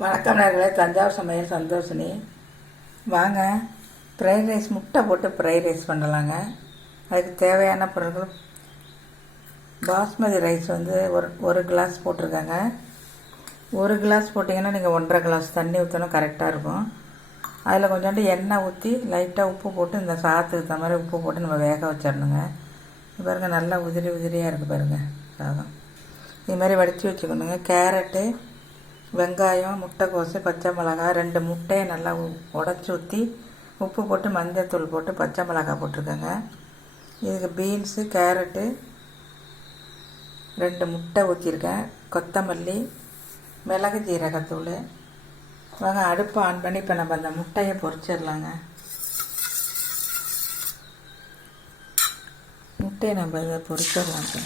வணக்கம் நேர்களே, தஞ்சாவூர் சமையல் சந்தோஷினி. வாங்க, ஃப்ரைட் ரைஸ், முட்டை போட்டு ஃப்ரைட் ரைஸ் பண்ணலாங்க. அதுக்கு தேவையான பொருட்கள்: பாஸ்மதி ரைஸ் வந்து ஒரு கிளாஸ் போட்டிருக்காங்க. ஒரு கிளாஸ் போட்டிங்கன்னா நீங்கள் 1.5 கிளாஸ் தண்ணி ஊற்றணும், கரெக்டாக இருக்கும். அதில் கொஞ்சோண்டு எண்ணெய் ஊற்றி லைட்டாக உப்பு போட்டு, இந்த சாதத்துக்கு தகுந்த மாதிரி உப்பு போட்டு நம்ம வேக வச்சிடணுங்க. பாருங்கள், நல்லா உதிரி உதிரியாக இருக்குது பாருங்கள் சாதம். இது மாதிரி வடித்து வச்சுக்கணுங்க. கேரட்டு, வெங்காயம், முட்டைக்கோசு, பச்சை மிளகாய், 2 முட்டையை நல்லா உடச்சி ஊற்றி உப்பு போட்டு மஞ்சத்தூள் போட்டு பச்சை மிளகாய் போட்டிருக்கேங்க. இதுக்கு பீன்ஸு, கேரட்டு, 2 முட்டை ஊற்றிருக்கேன், கொத்தமல்லி, மிளகு ஜீரகத்தூள். வாங்க, அடுப்பை ஆன் பண்ணி இப்போ நம்ம அந்த முட்டையை பொரிச்சிடலாங்க. முட்டையை நம்ம இதை பொரிச்சிடலாங்க.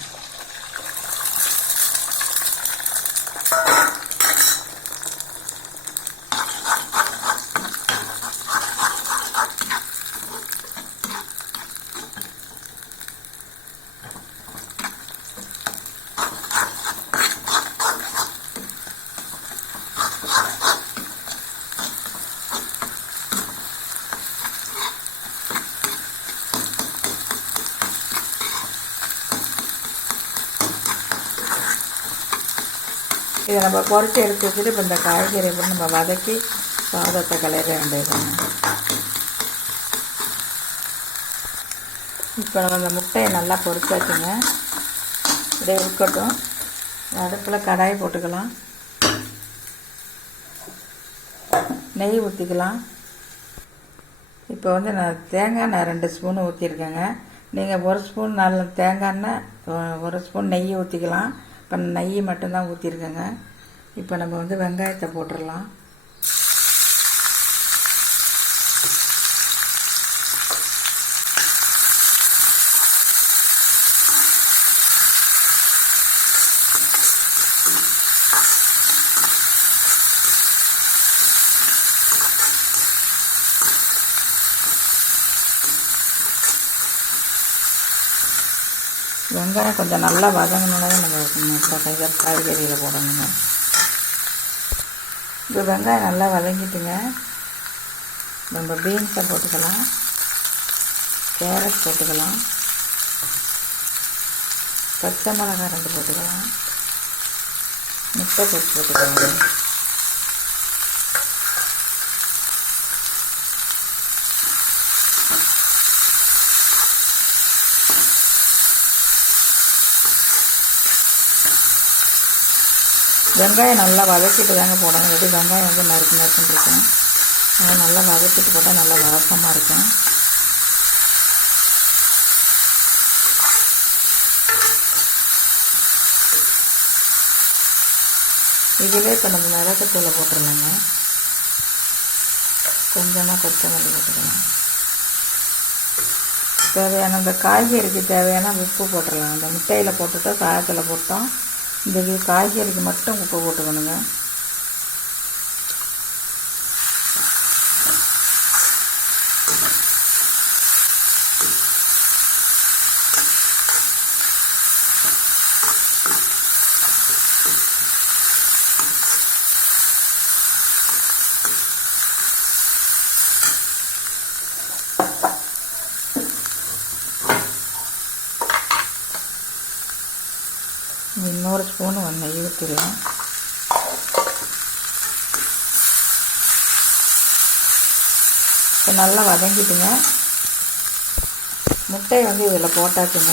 இதை நம்ம பொரிச்சு எடுத்து வச்சுட்டு இப்போ இந்த காய்கறி போட்டு நம்ம வதக்கி சாதத்தை கிளற வேண்டியதுங்க. இப்போ நம்ம இந்த முட்டையை நல்லா பொரிச்சாச்சுங்க. இதை இருக்கட்டும். அடுப்பில் கடாய் போட்டுக்கலாம், நெய் ஊற்றிக்கலாம். இப்போ வந்து நான் தேங்காய் 2 ஸ்பூன் ஊற்றிருக்கேங்க. நீங்கள் 1 ஸ்பூன் தேங்காய் எண்ணெய், 1 ஸ்பூன் நெய் ஊற்றிக்கலாம். இப்போ நெய் மட்டும்தான் ஊற்றிருக்கேங்க. இப்போ நம்ம வந்து வெங்காயத்தை போட்டுடலாம். வெங்காயம் கொஞ்சம் நல்லா வதங்கினோட நம்ம காய்கறியில் போடணுங்க. இப்போ வெங்காயம் நல்லா வதங்கிட்டுங்க. நம்ம பீன்ஸை போட்டுக்கலாம், கேரட் போட்டுக்கலாம், பச்சை மிளகாய் 2 போட்டுக்கலாம், முட்டை போட்டுக்கலாம். வெங்காயம் நல்லா வதக்கிட்டு தாங்க போடணும். எப்படி வெங்காயம் வந்து நறுக்குன்னு இருக்கும், அதை நல்லா வதக்கிட்டு போட்டால் நல்லா வாசமாக இருக்கும். இதிலே இப்போ நம்ம மிளகுத்தூளை போட்டுடலாங்க. கொஞ்சமாக கொத்தமல்லி போட்டுக்கலாம். தேவையான இந்த காய்கறிக்கு தேவையான உப்பு போட்டுடலாம். அந்த முட்டையில் போட்டுட்டோம், சாதத்தில் போட்டோம். இந்த காய்கறிக்கு மட்டும் உப்பு போட்டுக்கணுங்க. இன்னொரு ஸ்பூனு நெய் ஊற்றிடலாம். இப்போ நல்லா வதங்கிட்டுங்க. முட்டையை வந்து இதில் போட்டாச்சுங்க.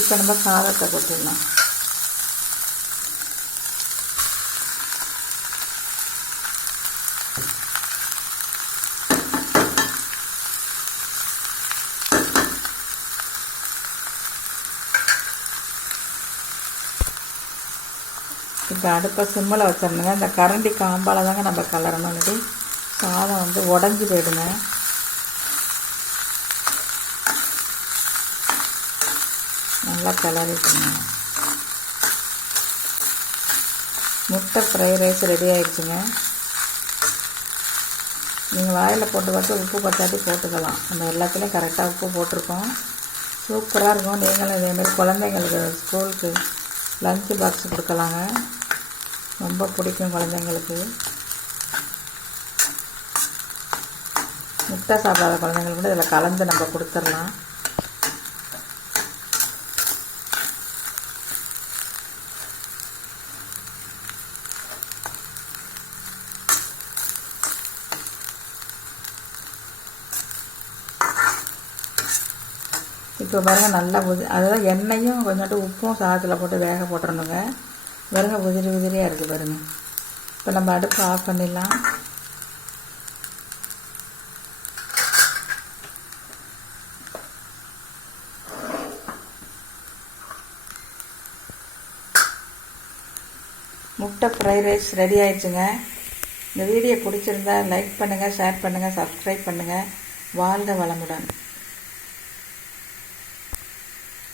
இப்போ நம்ம சாதத்தை கொட்டிடலாம். இப்போ அடுப்பை சிம்மில் வச்சிடணுங்க. இந்த கரண்டி காம்பால் தாங்க நம்ம கலரணும், இல்லாட்டி சாதம் வந்து உடஞ்சி போயிடுங்க. நல்லா கிளறிட்டுங்க. முட்டை ஃப்ரைட் ரைஸ் ரெடி ஆகிடுச்சுங்க. நீங்கள் வாயில் போட்டு பார்த்து உப்பு பத்தாட்டி போட்டுக்கலாம். நம்ம எல்லாத்துலேயும் கரெக்டாக உப்பு போட்டிருக்கோம். சூப்பராக இருக்கும். நீங்களும் இதேமாரி குழந்தைங்களுக்கு ஸ்கூலுக்கு லஞ்சு பாக்ஸ் கொடுக்கலாங்க, ரொம்ப பிடிக்கும் குழந்தைங்களுக்கு. முட்டை சாப்பிடாத குழந்தைங்களுக்கு கூட இதில் கலந்து நம்ம கொடுத்துடலாம். இப்போ பாருங்கள் நல்லா அதாவது எண்ணெயும் கொஞ்சோண்டு உப்பும் சாதத்தில் போட்டு வேக போட்டுறணுங்க. பாருங்கள் உதிரியாக இருக்குது பாருங்கள். இப்போ நம்ம அடுப்பு ஆஃப் பண்ணிடலாம். முட்டை ஃப்ரைட் ரைஸ் ரெடி ஆயிடுச்சுங்க. இந்த வீடியோ பிடிச்சிருந்தா லைக் பண்ணுங்கள், ஷேர் பண்ணுங்கள், சப்ஸ்கிரைப் பண்ணுங்கள். வாழ்க வளமுடன்.